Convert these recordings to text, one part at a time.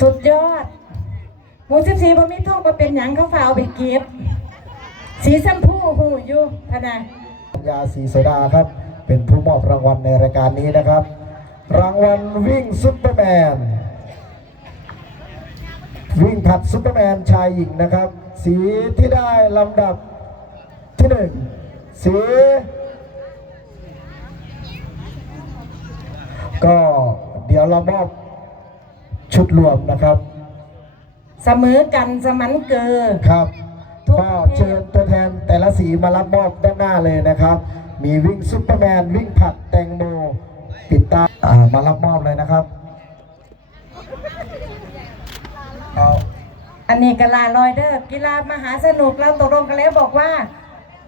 สุดยอด หมูสิบสี่บ่มีทองมาเป็นหยังเขาฝาเอาไปเก็บ สีชมพูหูอยู่พะนะยาสีโซดาครับ เป็นผู้มอบรางวัลในรายการนี้นะครับ รางวัลวิ่งซุปเปอร์แมน วิ่งผัดซุปเปอร์แมนชายหญิงนะครับ สีที่ได้ลำดับที่หนึ่งสี ก็เดี๋ยวเรามอบ ชุดรวมนะครับ เสมอกันสมันเกอครับ ทุกก็เชิญตัวแทนแต่ละสีมารับมอบด้านหน้าเลยนะครับ มีวิ่งซุปเปอร์แมนวิ่งผัดแตงโมปิดตาอ่ามารับมอบเลยนะครับเอาอันนี้กลาลอยเดอร์กีฬามหาสนุกเราตกลงกันแล้วบอกว่า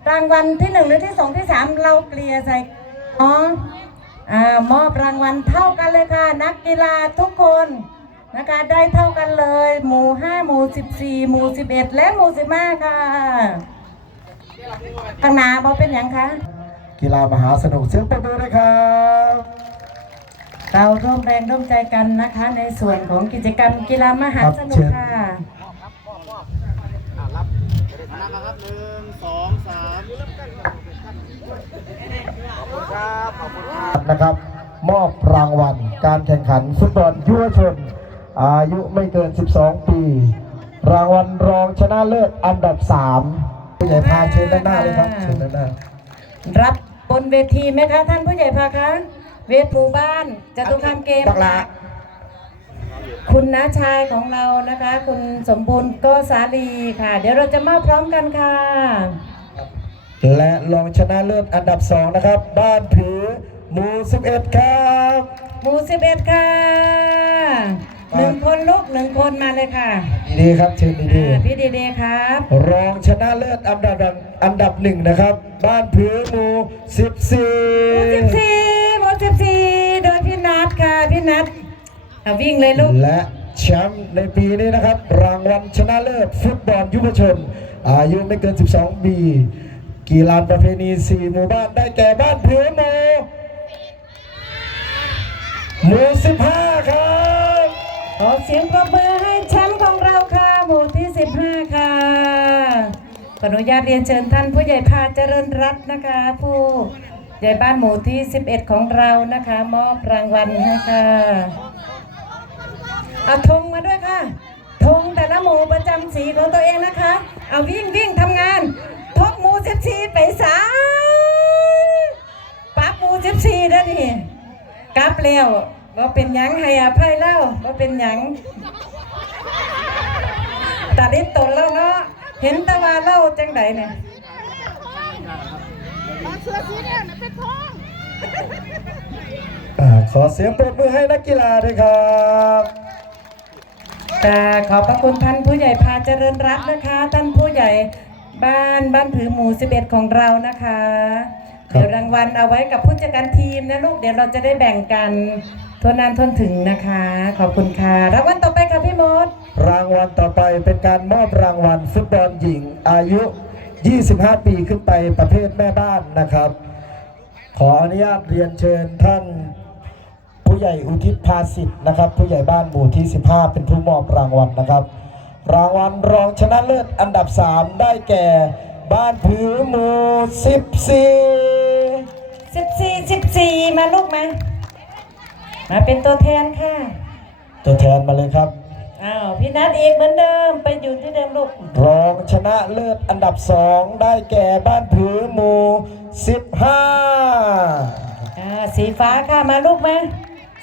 รางวัลที่หนึ่งหรือที่สองที่สามเราเกลี่ยใส่อ๋ออ่ามอบรางวัลเท่ากันเลยค่ะ นักกีฬาทุกคน นะคะได้เท่ากันเลย หมู่ห้าหมู่สิบสี่หมู่สิบเอ็ดและหมู่สิบห้าค่ะข้างหน้าบอเป็นอย่างคะกีฬามหาสนุกเสียงปรบมือด้วยครับเราร่วมแรงร่วมใจกันนะคะ ในส่วนของกิจกรรมกีฬามหาสนุกค่ะนะครับหนึ่งสองสามครับขอบคุณครับนะครับ มอบรางวัลการแข่งขันฟุตบอลยุวชน อายุไม่เกิน 12 ปี รางวัลรองชนะเลิศอันดับ3ผู้ใหญ่พาเชิญด้านหน้าเลยครับเชิญด้านหน้ารับบนเวทีไหมคะท่านผู้ใหญ่พาคะเวทหมู่บ้านจตุคามเกมบักลาคุณน้าชายของเรานะคะ คุณสมบูรณ์ก็สาลีค่ะ เดี๋ยวเราจะมาพร้อมกันค่ะ และรองชนะเลิศอันดับ2นะครับ บ้านผือหมู่11 ครับ หมู่สิบเอ็ดค่ะ หนึ่งคนลูกหนึ่งคนมาเลยค่ะดีๆครับเชิญดีอ่าพี่ดีเดครับ ๆรองชนะเลิศอันดับอันดับหนึ่งนะครับ บ้านผือหมู่หมู่สิบ14 สี่หมู่สิบสี่โดยพี่นัทค่ะ พี่นัทอะวิ่งเลยลูก และแชมป์ในปีนี้นะครับ รางวัลชนะเลิศฟุตบอลยุวชน อายุไม่เกิน 12 ปีกีฬาประเพณี 4 หมู่บ้านได้แก่บ้านผือหมู่หมู่15ครับ ขอเสียงปรบมือให้แชมป์ของเราค่ะหมู่ที่ 15 ค่ะขออนุญาตเรียนเชิญท่านผู้ใหญ่พาเจริญรัตน์นะคะ ผู้ใหญ่บ้านหมู่ที่ 11 ของเรานะคะ มอบรางวัลให้ค่ะเอาธงมาด้วยค่ะธงแต่ละหมู่ประจำสีของตัวเองนะคะ เอาวิ่งวิ่งทำงานทบหมู่14ไปสายปั๊บหมู่14แล้วนี่กลับแล้ว ว่าเป็นหยังให้อภัยเล่าว่าเป็นหยังตัดนิดตนแล้วเนาะเห็นแตะว่าเล่าจังไดเนี่ยเสื้อสีเนี่ยนะเป็นทองอ่าขอเสียงปรบมือให้นักกีฬาด้วยครับแต่ขอบพระคุณท่านผู้ใหญ่พาเจริญรัตน์นะคะ ท่านผู้ใหญ่บ้านบ้านผือหมู่11ของเรานะคะ เดี๋ยวรางวัลเอาไว้กับผู้จัดการทีมนะลูกเดี๋ยวเราจะได้แบ่งกัน ทวนนานทนถึงนะคะ ขอบคุณค่ะรางวัลต่อไปค่ะพี่มด รางวัลต่อไปเป็นการมอบรางวัลฟุตบอลหญิงอายุ 25 ปีขึ้นไปประเภทแม่บ้านนะครับ ขออนุญาตเรียนเชิญท่านผู้ใหญ่อุทิศภาสิทธิ์นะครับ ผู้ใหญ่บ้านหมู่ที่ 15 เป็นผู้มอบรางวัลนะครับ รางวัลรองชนะเลิศอันดับ 3 ได้แก่บ้านผือหมู่14 14 14 มาลูกมา มาเป็นตัวแทนค่ะ ตัวแทนมาเลยครับ อ้าวพี่นัทอีกเหมือนเดิม ไปอยู่ที่เดิมลูก รองชนะเลิศอันดับ2ได้แก่บ้านผือหมู่15อ่าสีฟ้าค่ะมาลูกมา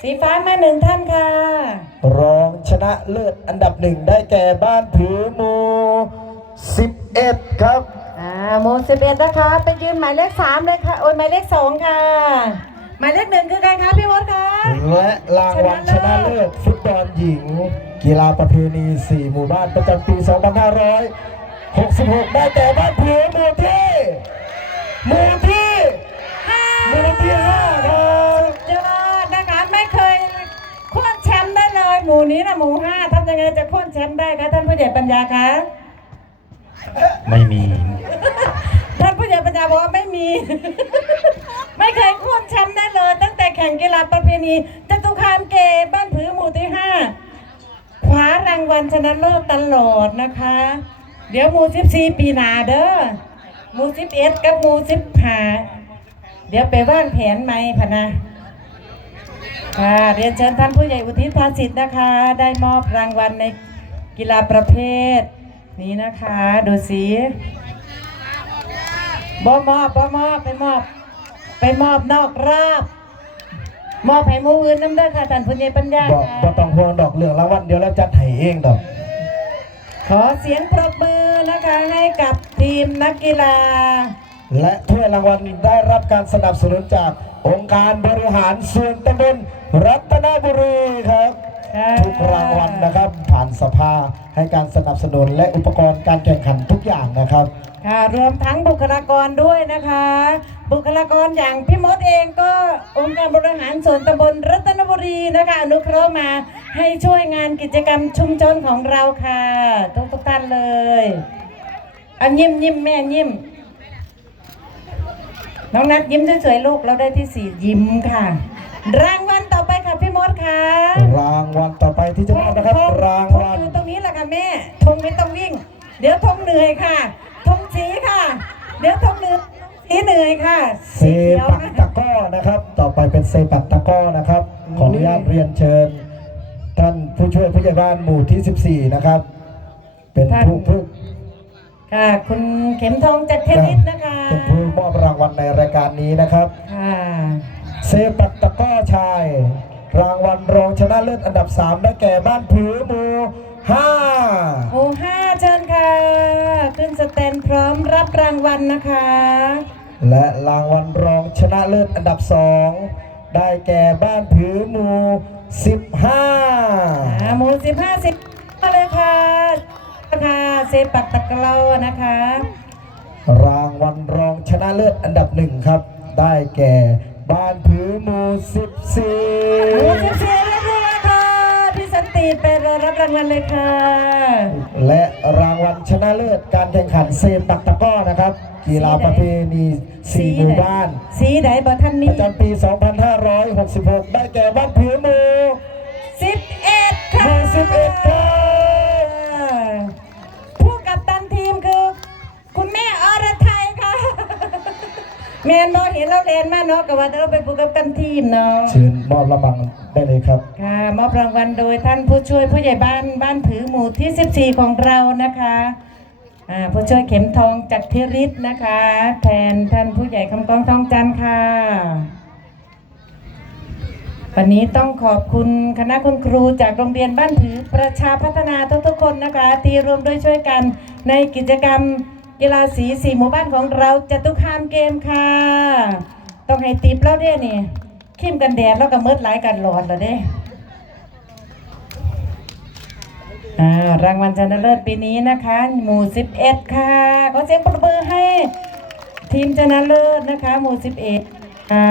สีฟ้ามาหนึ่งท่านค่ะ รองชนะเลิศอันดับหนึ่งได้แก่บ้านผือหมู่11ครับอ่าโมสิบเอ็ดนะคะ ไปยืนหมายเลขสามเลยค่ะ โอ้ยหมายเลขสองค่ะ หมายเลขหนึ่งคือใครคะพี่มดคะ และรางวัลชนะเลิศฟุตบอลหญิง กีฬาประเพณี 4 หมู่บ้านประจำปี 2566 ได้แก่บ้านผือหมู่ที่หมู่ที่ห้าหมู่ที่5ครับยอดนะคะไม่เคยโค่นแชมป์ได้เลยหมู่นี้นะหมู่ห้าทำยังไงจะโค่นแชมป์ได้คะท่านผู้ใหญ่ปัญญาคะ ไม่มี ท่านผู้ใหญ่ปัญญาบอกว่าไม่มี ไม่เคยโค่นแชมป์ได้เลย ตั้งแต่แข่งกีฬาประเพณีจตุคามเกบ้านผือหมู่ที่ห้าวัลชนะเลิศตลอดนะคะ เดี๋ยวหมูสิบสี่ปีหนาเด้อหมูสิบเอ็ดกับหมูสิบห้าเดี๋ยวไปว่างแผนไหมพะนะค่ะเรียนเชิญท่านผู้ใหญ่อุทิศภาสิทธิ์นะคะ ได้มอบรางวัลในกีฬาประเภทนี้นะคะ ดูสิ บ่มอบบ่มอบไปมอบ ไปมอบนอกรอบมอบให้หมูอื่นน้ำเด้อค่ะท่านผู้ใหญ่ปัญญาบอกค่ะบ่ต้องห่วงดอกเรื่องรางวัลเดี๋ยวเราจัดให้เองดอก ขอเสียงปรบมือนะคะให้กับทีมนักกีฬา และถ้วยรางวัลได้รับการสนับสนุนจากองค์การบริหารส่วนตำบลรัตนบุรีครับ ค่ะทุกรางวัลนะครับ ผ่านสภาให้การสนับสนุนและอุปกรณ์การแข่งขันทุกอย่างนะครับ ค่ะรวมทั้งบุคลากรด้วยนะคะ บุคลากรอย่างพี่มดเองก็องค์การบริหารส่วนตำบลรัตนบุรีนะคะอนุเคราะห์มาให้ช่วยงานกิจกรรมชุมชนของเราค่ะ ทุกทุกๆท่านเลยอันยิ้มยิ้มแม่ยิ้มน้องนัดยิ้มสวยๆลูกเราได้ที่สี่ยิ้มค่ะ รางวัลต่อไปค่ะพี่มดค่ะรางวัลต่อไปที่จะมอบนะครับธงรางธงวัลอยู่ตรงนี้แหละค่ะแม่ธงไม่ต้องวิ่ง เดี๋ยวธงเหนื่อยค่ะ ธงสีค่ะ เดี๋ยวธงเหนื่อยสีเหนื่อยค่ะ เซสีขียวปักนะตะกร้อนะครับ ต่อไปเป็นเซปักตะกร้อนะครับ ขออนุญาตเรียนเชิญ ท่านผู้ช่วยผู้ใหญ่บ้านหมู่ที่ 14 นะครับ เป็นผู้ผู้ค่ะ คุณเข็มทองจากเทนนิสนะคะเป็นผู้มอบรางวัลในรายการนี้นะครับ ค่ะเซปักตะกร้อชาย รางวัลรองชนะเลิศอันดับ 3 ได้แก่บ้านผือหมู่5หมู่ห้าเชิญ ค่ะ ขึ้นสแตนพร้อมรับรางวัลนะคะ และรางวัลรองชนะเลิศอันดับ 2 ได้แก่บ้านผือหมู่อ่า15หมู่สิบห้าสิบมาเลยค่ะค่ะเซปักตะกร้อนะคะ รางวัลรองชนะเลิศอันดับหนึ่งครับ ได้แก่บ้านผือหมู่หมู่สิบ14างวัลเลยค่ะ และรางวัลชนะเลิศการแข่งขันเซปักตะกร้อนะครับ กีฬาประเพณีสี่หมู่บ้าน สีไหนบ่ท่านมีประจำปี 2566 ได้แก่บ้านผือหมู่สิบเอ็ดค่ะหมู่11ครั แมนบอเห็นเราเรียนมาเนาะกับว่าเราเป็นผู้กับตันทีมเนาะเชิญมอบรางวัลได้เลยครับ ค่ะมอบรางวัลโดยท่านผู้ช่วยผู้ใหญ่บ้านบ้านผือหมู่ที่ 14 ของเรานะคะอ่าผู้ช่วยเข็มทองจากทิริศนะคะ แทนท่านผู้ใหญ่คำกองทองจันทร์ค่ะ วันนี้ต้องขอบคุณคณะคุณครูจากโรงเรียนบ้านผือประชาพัฒนาทุกๆคนนะคะ ที่ร่วมด้วยช่วยกันในกิจกรรม กีฬาสีสีหมู่บ้านของเราจตุคามเกมค่ะ ต้องให้ติปแล้วเด้นี่ขิมกันแดดแล้วก็มืดหลายกันหลอดแล้วเด้อ่ารางวัลชนะเลิศปีนี้นะคะ หมู่ 11 ค่ะขอเสียงปรบมือให้ ทีมชนะเลิศนะคะ หมู่ 11 ค่ะ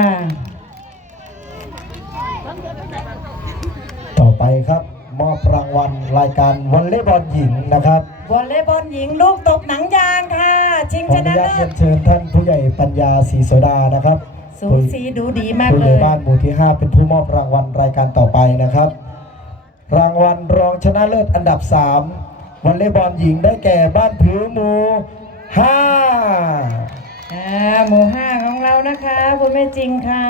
ต่อไปครับ มอบรางวัลรายการวอลเลย์บอลหญิงนะครับ วอลเลย์บอลหญิงลูกตกหนังยางค่ะ ชิงขอชอนุนะญาตเลิเรียศนเชิญท่านผู้ใหญ่ปัญญาศรีโสดานะครับสูสีดูดีมากผู้เลใหญ่ย บ้านหมู่ที่ 5 เป็นผู้มอบรางวัลรายการต่อไปนะครับ รางวัลรองชนะเลิศอันดับ 3วอลเลย์บอลหญิงได้แก่บ้านผือหมู่5 อ่าหมู่ห้าของเรานะคะ คุณแม่จริงค่ะ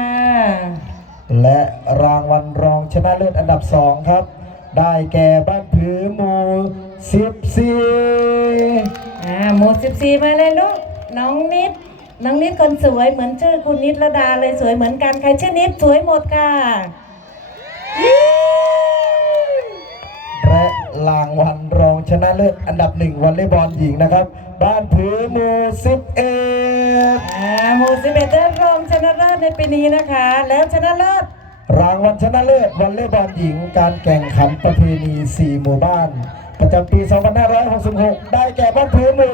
และรางวัลรองชนะเลิศอันดับ 2 ครับ ได้แก่บ้านผือหมู่ 14อ่าหมู่สิบสี่มาเลยลูกน้องนิด น้องนิดคนสวยเหมือนชื่อคุณนิดระดาเลยสวยเหมือนกันใครชื่อนิดสวยหมดค่ะและรางวัลรองชนะเลิศอันดับหนึ่งวอลเลย์บอลหญิงนะครับ บ้านผือหมู่11อ่าหมู่สิบเอ็ดได้รองชนะเลิศในปีนี้นะคะ แล้วชนะเลิศรางวัลชนะเลิศวอลเลย์บอลหญิง การแข่งขันประเพณี4หมู่บ้าน ประจำปี 2566 ได้แก่บ้านผือหมู่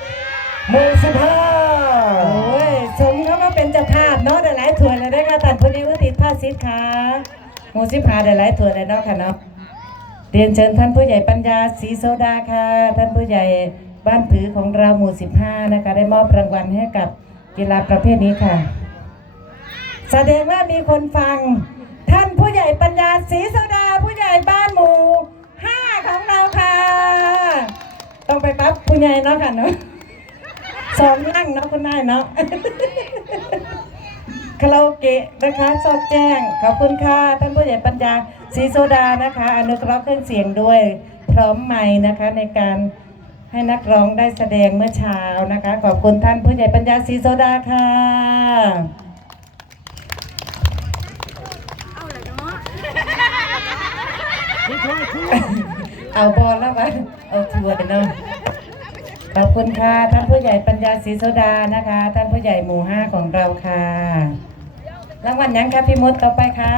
10หมู่โอ้ยสมเขาว่าเป็นเจ้าภาพเนาะได้หลายถ้วยเลยได้ค่ะท่านผู้นี้วุฒิภาสิทธิ์ค่ะหมู่สิบห้าได้หลายถ้วยเลยเนาะค่ะเนาะเรียนเชิญท่านผู้ใหญ่ปัญญาศรีโซดาค่ะ ท่านผู้ใหญ่บ้านผือของเราหมู่สิบห้านะคะ ได้มอบรางวัลให้กับกีฬาประเภทนี้ค่ะ แสดงว่ามีคนฟัง ท่านผู้ใหญ่ปัญญาศรีโซดาผู้ใหญ่บ้านหมู่ ของเราผู้ใหญ่เนาะค่ะเนาะสองนั่งเนาะคุณนายเนาะคาราโอเกะนะคะสอดแจ้ง ขอบคุณค่ะ ท่านผู้ใหญ่ปัญญาศรีโซดานะคะ อนุเคราะห์เครื่องเสียงด้วย พร้อมไม้นะคะในการให้นักร้องได้แสดงเมื่อเช้านะคะ ขอบคุณท่านผู้ใหญ่ปัญญาศรีโซดาค่ะเอา บอลแล้ววะเอาทัวร์เนาะขอบคุณค่ะ ท่านผู้ใหญ่ปัญญาศรีโซดานะคะ ท่านผู้ใหญ่หมู่ห้าของเราค่ะรางวัลยังคะพี่มดต่อไปคะ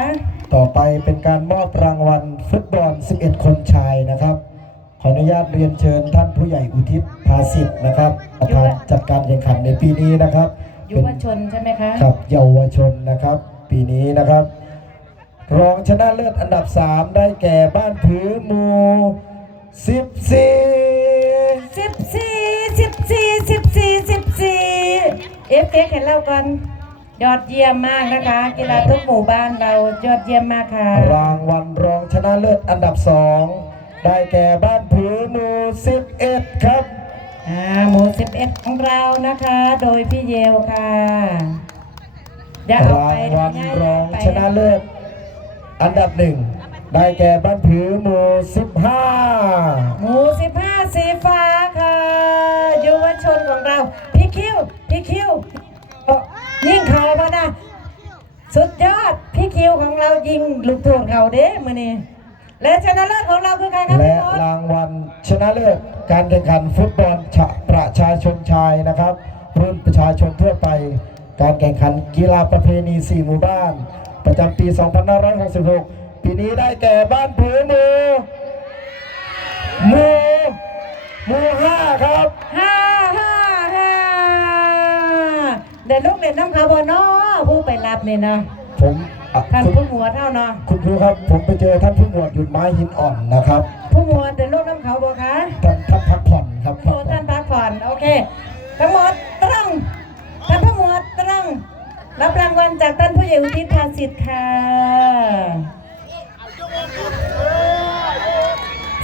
ต่อไปเป็นการมอบรางวัลฟุตบอล 11 คนชายนะครับ ขออนุญาตเรียนเชิญท่านผู้ใหญ่อุทิศภาสิทธิ์นะครับประธานจัดการแข่งขันในปีนี้นะครับยุวชนใช่ไหมคะครับเยาวชนนะครับ ปีนี้นะครับ รองชนะเลิศอันดับ 3 ได้แก่บ้านผือห มู่14สิบสี่สิบสี่สิบสี่สิบสี่เอฟเก๊กเห็นเล่ากันยอดเยี่ยมมากนะคะ กีฬาทุกหมู่บ้านเรายอดเยี่ยมมากค่ะ รางวัลรองชนะเลิศอันดับ2ได้แก่บ้านผือหมู่11ครับอ่าหมู่สิบเอ็ดของเรานะคะ โดยพี่เยวค่ะอย่าเอาราไปงวัลง่ายรองไปชนะเลิศอันดับหนึ่ง ได้แก่บ้านผือหมู่15หมู่สิบห้าสีฟ้าค่ะยุวชนของเราพี่คิวพี่คิวเอ่อยิงเขาพอนะสุดยอดพี่คิวของเรายิงลูกโทษเขาเด้มือนี้และชนะเลิศของเราคือใครครับและพี่มดรางวัลชนะเลิศการแข่งขันฟุตบอลชะประชาชนชายนะครับ รุ่นประชาชนทั่วไป การแข่งขันกีฬาประเพณี 4 หมู่บ้าน ประจำปี 2566 ปีนี้ได้แก่บ้านผือหมู่หมู่หมู่ห้าครับห้าห้าห้าเดี๋ยวลูกเด็ดน้ำขาวบอนาะผู้ไปรับเนี่ยเนาะผมอะท่านคุณผู้หมวดเท่าเนาะคุณครูครับ ผมไปเจอท่านผู้หมวดหยุดไม้หินอ่อนนะครับผู้หมวดเดี๋ยวลูกน้ำขาวบอกคะท่านท่านพักผ่อนครับโอ้ท่านพักผ่อนโอเคทั้งหมดตรงท่านผู้หมวดตรงรับรางวัลจากท่านผู้ใหญ่อุทิศภาสิทธิ์ค่ะ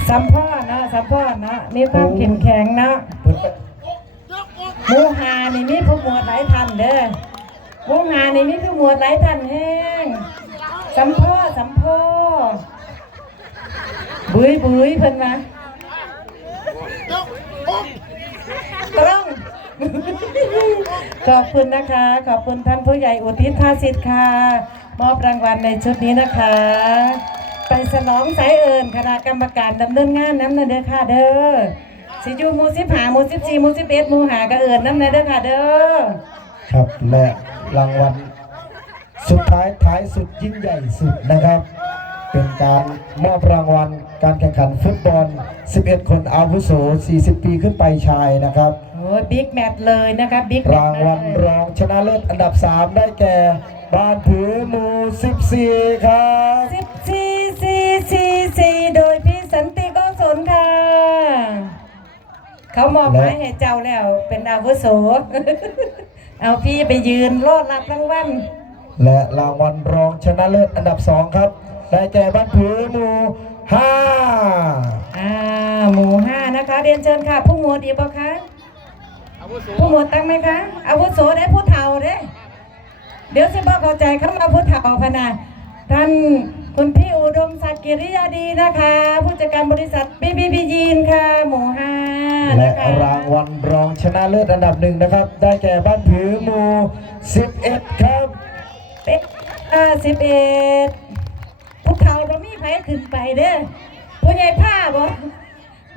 สัมพ่อนะสัมพ่อนะมีความเข้มแข็งนะหมูหานี่มีผู้หมวดหลายท่านเด้อหมูหานี่มีผู้หมวดหลายท่านแห้งสัมพ่อสัมพ่อบุยบุยเพิ่นมาตรงขอบคุณนะคะ ขอบคุณท่านผู้ใหญ่อุทิศภาสิทธิ์ค่ะ มอบรางวัลในชุดนี้นะคะ ไปสลองสายเอิญคณะกรรมการดำเนินงานน้ำเนเด้อค่ะเด้อสิอยูหมูสิบหาหมูสิบสี่หมูสิบเอ็ดหมูหากระเอิญน้ำเนเด้อค่ะเด้อครับและรางวัลสุดท้ายท้ายสุดยิ่งใหญ่สุดนะครับ เป็นการมอบรางวัลการแข่งขันฟุตบอล 11 คนอาวุโส 40 ปีขึ้นไปชายนะครับโอ้ยบิ๊กแมตช์เลยนะคะบิ๊กรางวัลรองชนะเลิศอันดับ 3 ได้แก่บ้านผือหมู่14 ครับ สิบสี่สี่สี่สี่โดยพี่สันติโกศลค่ะ เขามอบหมายให้เจ้าแล้ว เป็นอาวุโส เอาพี่ไปยืนรอดรับรางวัลและรางวัลรองชนะเลิศอันดับ2ครับ ได้แก่บ้านผือหมู่5อ่าหมู่ห้านะคะ เรียนเชิญค่ะ ผู้หมวดดีบ่คะผู้หมวดตั้งไหมคะอาวุโสได้ผู้เฒ่าเด้เดี๋ยวสิบอกเข้าใจคำว่าผู้เฒ่าพะนะท่าน คุณพี่อุดมศักดิ์กิริยาดีนะคะ ผู้จัดการบริษัทบีบีบียีนค่ะ หมู่ห้าและนะคะรางวัลรองชนะเลิศอันดับหนึ่งนะครับ ได้แก่บ้านผือหมู่11 ครับ เป็นอ่าสิบเอ็ดผู้เฒ่าเรามีไผขึ้นไปเด้อผู้ใหญ่ผ้าบ่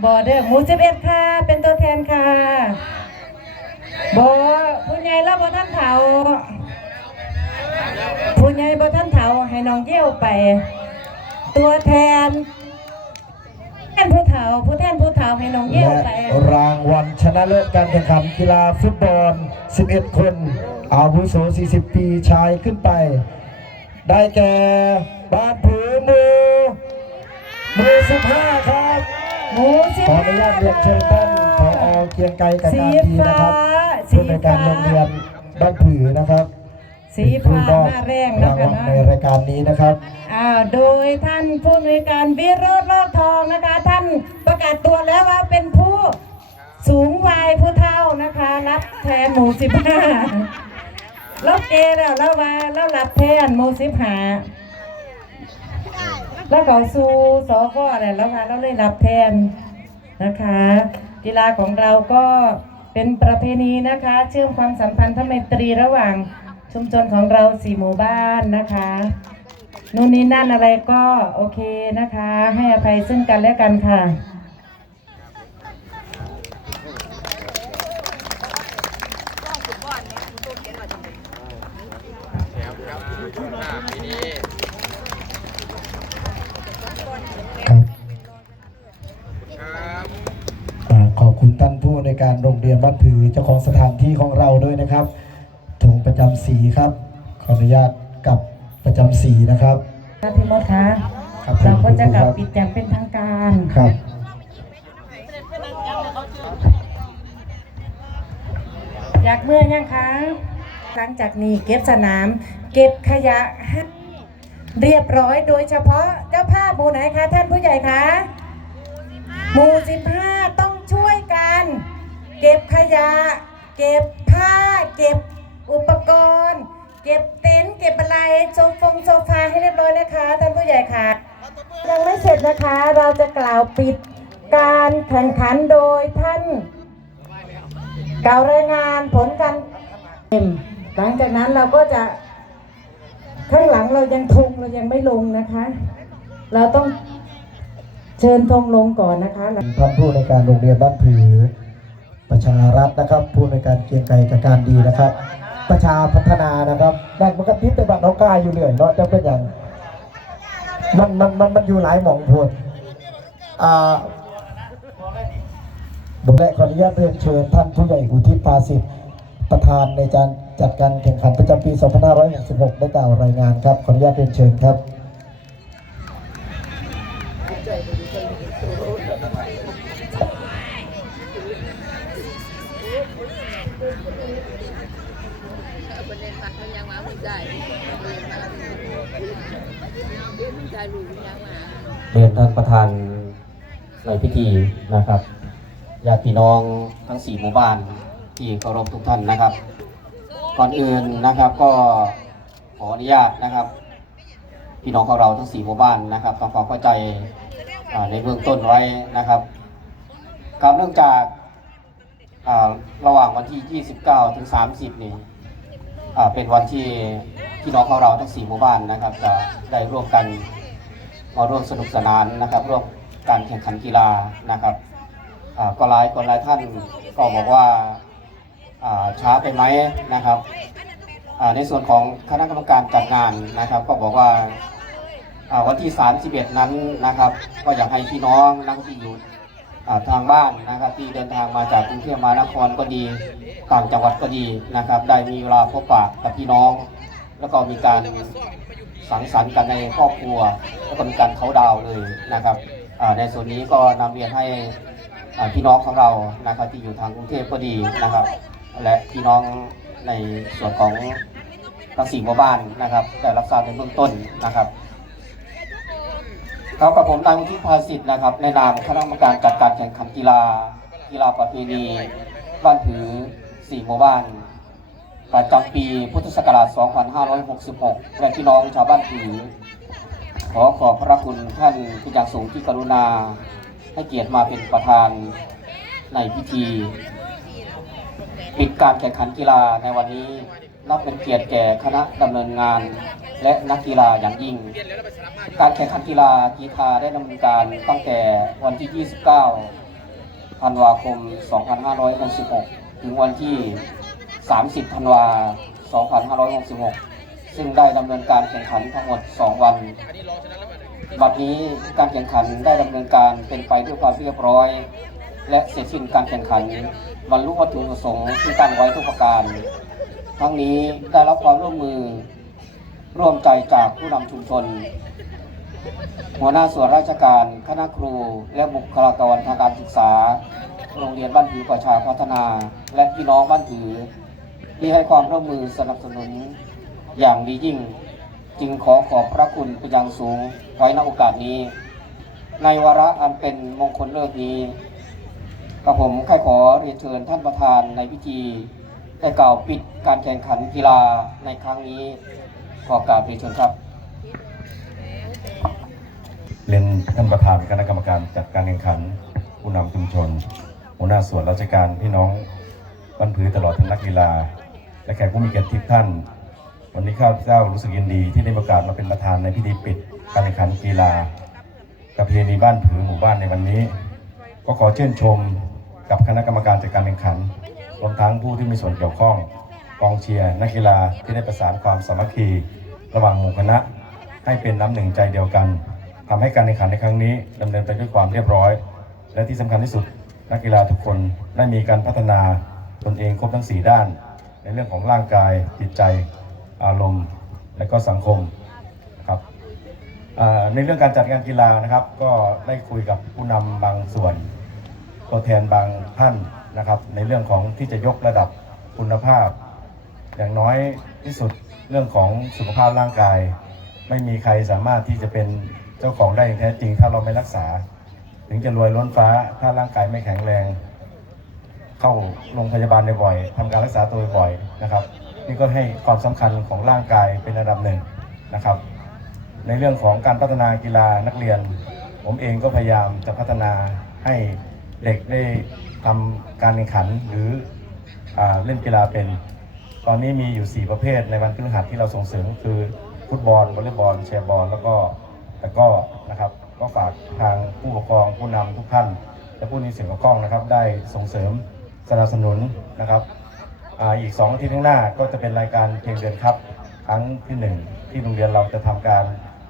บ่เด้อหมู่สิบเอ็ดค่ะ เป็นตัวแทนค่ะบ่ผู้ใหญ่แล้วบ่ท่านเฒ่าผู้ใหญ่บ่ท่านเฒ่าให้น้อง เยี่ยวไป ตัวแทนแทนผู้เฒ่าผู้แทนผู้เฒ่าให้น้องเยี่ยวและไป รางวัลชนะเลิศการแข่งขันกีฬาฟุตบอล 11 คน อาวุโส 40 ปีชายขึ้นไป ได้แก่บ้านผือหมู่หมู่15 ครับ หมู่สิบขออนุญาตเรียนเชิญท่านผอเกียงไกรกันสีนาดีฟ้านะครับสีผู้ในวยกาฟ้ารโรงเรียนบ้านผือนะครับ สีฟ้าเป็นผู้มอบมาแรงรานะงคะวัลเนาะในรายการนี้นะครับ อ่าโดยท่านผู้อำนวยการวิโรจน์รอดทองนะคะ ท่านประกาศตัวแล้วว่าเป็นผู้สูงวัยผู้เฒ่านะคะ รับแทนหมู่สิบห้าแล้วเกแล้วแล้วว่าแล้วรับแทนหมู่สิบห้าแล้วก็สู้สกอะไรแล้วค่ะแล้วเลยรับแทนนะคะ กีฬาของเราก็เป็นประเพณีนะคะ เชื่อมความสัมพันธไมตรีระหว่าง ชุมชนของเราสี่หมู่บ้านนะคะนู่นนี่นั่นอะไรก็โอเคนะคะ ให้อภัยซึ่งกันและกันค่ะครับอ่าขอบคุณท่านผู้ในการโรงเรียนบ้านผือเจ้าของสถานที่ของเราด้วยนะครับ ถุงประจำสีครับ ขออนุญาตกลับประจำสีนะครับค่ะพี่มดคะครับผมเราก็จะกล่าวปิดอย่างเป็นทางการครับอยากเมื่อยังคะหลังจากนี้เก็บสนาม เก็บขยะให้เรียบร้อยโดยเฉพาะเจ้าภาพหมู่ไหนคะท่านผู้ใหญ่คะหมู่สิบห้าต้องช่วยกัน เก็บขยะ เก็บผ้าเก็บ อุปกรณ์ เก็บเต็นท์เก็บอะไรโซฟงโซฟาให้เรียบร้อยนะคะท่านผู้ใหญ่ค่ะ ยังไม่เสร็จนะคะเราจะกล่าวปิดการแข่งขันโดยท่านกล่าวรายงานผลการเอ็มหลังจากนั้นเราก็จะข้างหลังเรายังธงเรายังไม่ลงนะคะ เราต้องเชิญธงลงก่อนนะคะท่านผู้ในการโรงเรียนบ้านผือประชารัฐนะครับ ผู้ในการเกรียงไกรกับการดีนะครับ ประชาพัฒนานะครับแบ่งมันก็ทิศแต่บัตรน้องกายอยู่เรื่อยเนาะจะเป็นอย่างมันมันมันมันอยู่หลายหม่องพดอ่าผมและขออนุญาตเรียนเชิญท่านผู้ใหญ่อุทิศภาสิทธิ์ประธานในการจัดการแข่งขันประจำปี 2566 ได้กล่าวรายงานครับ ขออนุญาตเรียนเชิญครับ ประเด็นผักมันยังมาไม่ได้ประเด็นผักมันใจลูกมันยังมา เรียน ท่านประธานในพิธีนะครับญาติพี่น้องทั้งสี่หมู่บ้านที่เคารพทุกท่านนะครับ ก่อนอื่นนะครับก็ขออนุญาตนะครับพี่น้องของเราทั้งสี่หมู่บ้านนะครับทำความเข้าใจในเบื้องต้นไว้นะครับครับเนื่องจากระหว่างวันที่ 29 ถึง 30 นี้อ่เป็นวันที่พี่น้องของเราทั้งสี่หมู่บ้านนะครับจะได้ร่วมกัน มาร่วมสนุกสนานนะครับร่วมการแข่งขันกีฬานะครับก็หลายคนหลายท่านก็บอกว่าช้าไปไหมนะครับในส่วนของคณะกรรมการจัดงานนะครับ ก็บอกว่าวันที่ 31 นั้นนะครับ ก็อยากให้พี่น้องนักที่อยู่ทางบ้านนะครับ ที่เดินทางมาจากกรุงเทพมหานครก็ดีต่างจังหวัดก็ดีนะครับ ได้มีเวลาพบปะกับพี่น้อง แล้วก็มีการ สังสรรค์กันในครอบครัวแล้วก็มีการเขาดาวเลยนะครับในส่วนนี้ก็นำเรียนให้พี่น้องของเรานะครับที่อยู่ทางกรุงเทพก็ดีนะครับ และพี่น้องในส่วนของทั้งสี่หมู่บ้านนะครับได้รับทราบในเบื้องต้นนะครับครับกับผมนายวุฒิภาสิทธิ์นะครับ ในนามคณะกรรมการจัดการแข่งขันกีฬา กีฬาประเพณีบ้านถือสี่หมู่บ้าน ประจำปีพุทธศักราช 2566 และพี่น้องชาวบ้านผือขอขอบพระคุณท่านเป็นอย่างสูงที่กรุณา ให้เกียรติมาเป็นประธานในพิธีปิดการแข่งขันกีฬาในวันนี้ นับเป็นเกียรติแก่คณะดำเนินงาน และนักกีฬาอย่างยิ่ง การแข่งขันกีฬากีฬาได้ดำเนินการตั้งแต่วันที่ 29 ธันวาคม 2566 ถึงวันที่ 30ธันวา2566 ซึ่งได้ดำเนินการแข่งขันทั้งหมด 2 วัน บัดนี้การแข่งขันได้ดำเนินการเป็นไปด้วยความเรียบร้อย และเสร็จสิ้นการแข่งขันบรรลุวัตถุประสงค์ที่ตั้งไว้ทุกประการ ทั้งนี้ได้รับความร่วมมือร่วมใจจากผู้นำชุมชน หัวหน้าส่วนราชการ คณะครู และบุคลากรทางการศึกษา โรงเรียนบ้านผือประชาพัฒนา และพี่น้องบ้านผือ ที่ให้ความร่วมมือสนับสนุนอย่างดียิ่ง จึงขอขอบพระคุณเป็นอย่างสูงไว้ณโอกาสนี้ ในวาระอันเป็นมงคลเลิกนี้กับผมใครขอเรียนเชิญท่านประธานในพิธีได้กล่าวปิดการแข่งขันกีฬาในครั้งนี้ ขอกราบเรียนเชิญครับเรียนท่านประธานคณะกรรมการจัดการแข่งขัน ผู้นำชุมชนหัวหน้าส่วนราชการพี่น้องบ้านผือตลอดทั้งนักกีฬา และแขกผู้มีเกียรติทุกท่าน วันนี้ข้าพเจ้ารู้สึกยินดีที่ได้มีโอกาสมาเป็นประธานในพิธีปิดการแข่งขันกีฬาประเพณีบ้านผือหมู่บ้านในวันนี้ ก็ขอเชื่นชมกับคณะกรรมการจัดการแข่งขันรวมทั้งผู้ที่มีส่วนเกี่ยวข้องกองเชียร์นักกีฬาที่ได้ประสานความสามัคคี ระหว่างหมู่คณะ ให้เป็นน้ำหนึ่งใจเดียวกันทำให้การแข่งขันในครั้งนี้ดำเนินไปด้วยความเรียบร้อย และที่สำคัญที่สุดนักกีฬาทุกคนได้มีการพัฒนาตนเองครบทั้ง 4 ด้าน ในเรื่องของร่างกายจิตใจอารมณ์ และก็สังคมครับในเรื่องการจัดการกีฬานะครับ ก็ได้คุยกับผู้นำบางส่วน ตัวแทนบางท่านนะครับ ในเรื่องของที่จะยกระดับคุณภาพ อย่างน้อยที่สุดเรื่องของสุขภาพร่างกาย ไม่มีใครสามารถที่จะเป็นเจ้าของได้อย่างแท้จริง ถ้าเราไม่รักษา ถึงจะรวยล้นฟ้าถ้าร่างกายไม่แข็งแรง เข้าโรงพยาบาลบ่อยๆทำการรักษาตัวบ่อยนะครับ นี่ก็ให้ความสำคัญของร่างกายเป็นระดับหนึ่งนะครับ ในเรื่องของการพัฒนากีฬานักเรียน ผมเองก็พยายามจะพัฒนาให้เด็กได้ทำการแข่งขันหรืออเล่นกีฬาเป็น ตอนนี้มีอยู่ 4 ประเภทในวันพฤหัสที่เราส่งเสริมคือฟุตบอลวอลเลย์บอลแชร์บอลแล้วก็แตะกร้อนะครับก็ฝากทางผู้ปกครองผู้นำทุกท่านและผู้มีส่วนเกี่ยวข้องนะครับ ได้ส่งเสริม สนับสนุนนะครับออีก2อาทิตย์ข้างหน้าก็จะเป็นรายการเพลงเดือนครับครั้งที่ 1 ที่โรงเรียนเราจะทำการ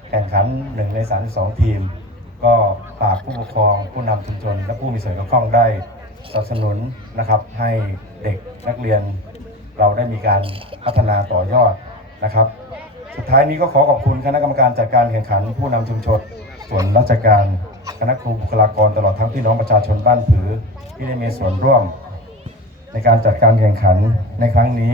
แข่งขัน1ใน32ทีม ก็ฝากผู้ปกครองผู้นำชุมชน และผู้มีส่วนเกี่ยวข้องได้สนับสนุนนะครับให้เด็กนักเรียนเราได้มีการพัฒนาต่อยอดนะครับ สุดท้ายนี้ก็ขอขอบคุณคณะกรรมการจัดการแข่งขันผู้นำชุมชน ส่วนราชการคณะครูบุคลากรตลอดทั้งพี่น้องประชาชนบ้านผือ ที่ได้มีส่วนร่วม ในการจัดการแข่งขันในครั้งนี้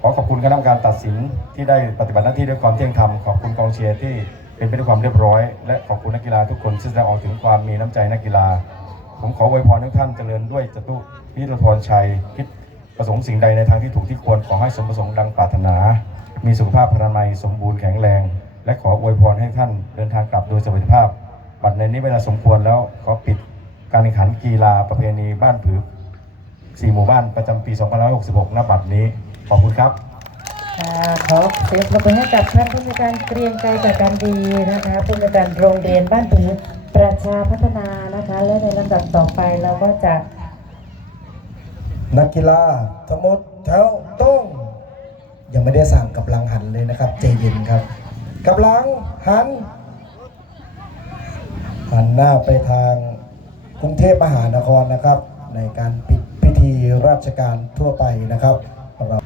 ขอขอบคุณคณะกรรมการตัดสินที่ได้ปฏิบัติหน้าที่ด้วยความเที่ยงธรรมขอบคุณกองเชียร์ที่เป็นไปด้วยความเรียบร้อย และขอบคุณนักกีฬาทุกคนที่แสดงออกถึงความมีน้ำใจนักกีฬา ผมขออวยพรทุกท่านเจริญด้วยจตุพิรพรชัยคิดประสงค์สิ่งใดในทางที่ถูกที่ควรขอให้สมประสงค์ดังปรารถนา มีสุขภาพพรรณนามัยสมบูรณ์แข็งแรง และขออวยพรให้ท่านเดินทางกลับโดยสวัสดิภาพบัดในนี้เวลาสมควรแล้วขอปิดการแข่งขันกีฬาประเพณีบ้านผือ สี่หมู่บ้านประจำปี 2566ณบัดนี้ ขอบคุณครับ ค่ะขอเสียงปรบมือให้กับท่านผู้ในวยการเกรียงไกรจากการดีนะคะผู้ในวยการโรงเรียนบ้านผือประชาพัฒนานะคะ และในลำดับต่อไปเราก็จะนักกีฬาทั้งหมดแถวต้อง ยังไม่ได้สั่งกับหลังหันเลยนะครับ ใจเย็นครับกับหลังหัน หันหน้าไปทางกรุงเทพมหานครนะครับ ในการปิด ที่ราชการทั่วไปนะครับเราครับ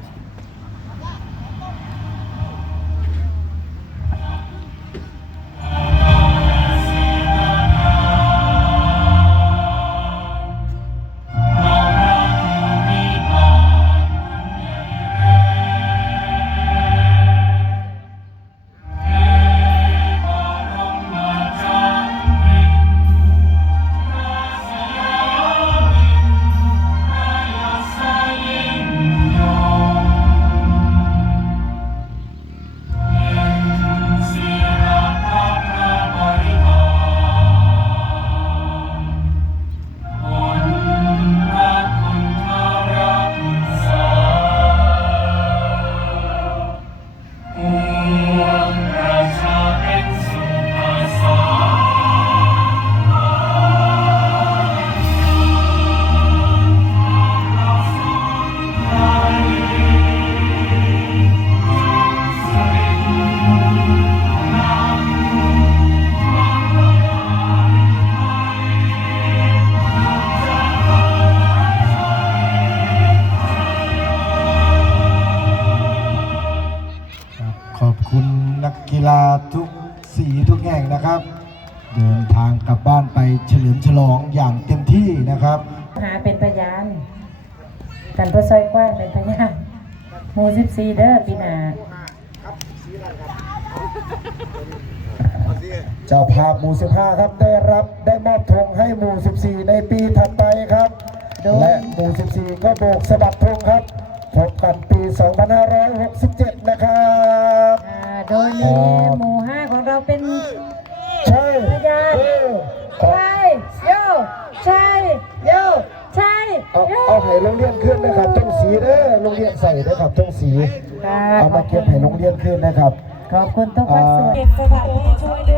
หมู่สิบสี่เด้อปีหนาเจ้าภาพหมู่ 15 ครับได้รับได้มอบธงให้หมู่ 14 ในปีถัดไปครับ และหมู่ 14 ก็โบกสะบัดธงครับพบกันปี 2567 นะครับอ่าโดยมีหมู่ห้าของเราเป็นใช่พยานเออเอาใช่โยใช่โยใช่ เอาโยเอาให้โรงเรียนขึ้นนะครับต้องสีเด้อโรงเรียนใส่นะครับต้องสีครับเอามาเก็บให้โรงเรียนขึ้นนะครับ ขอบคุณทุกภาคส่วนเก็บสถานที่ช่วยเหลือ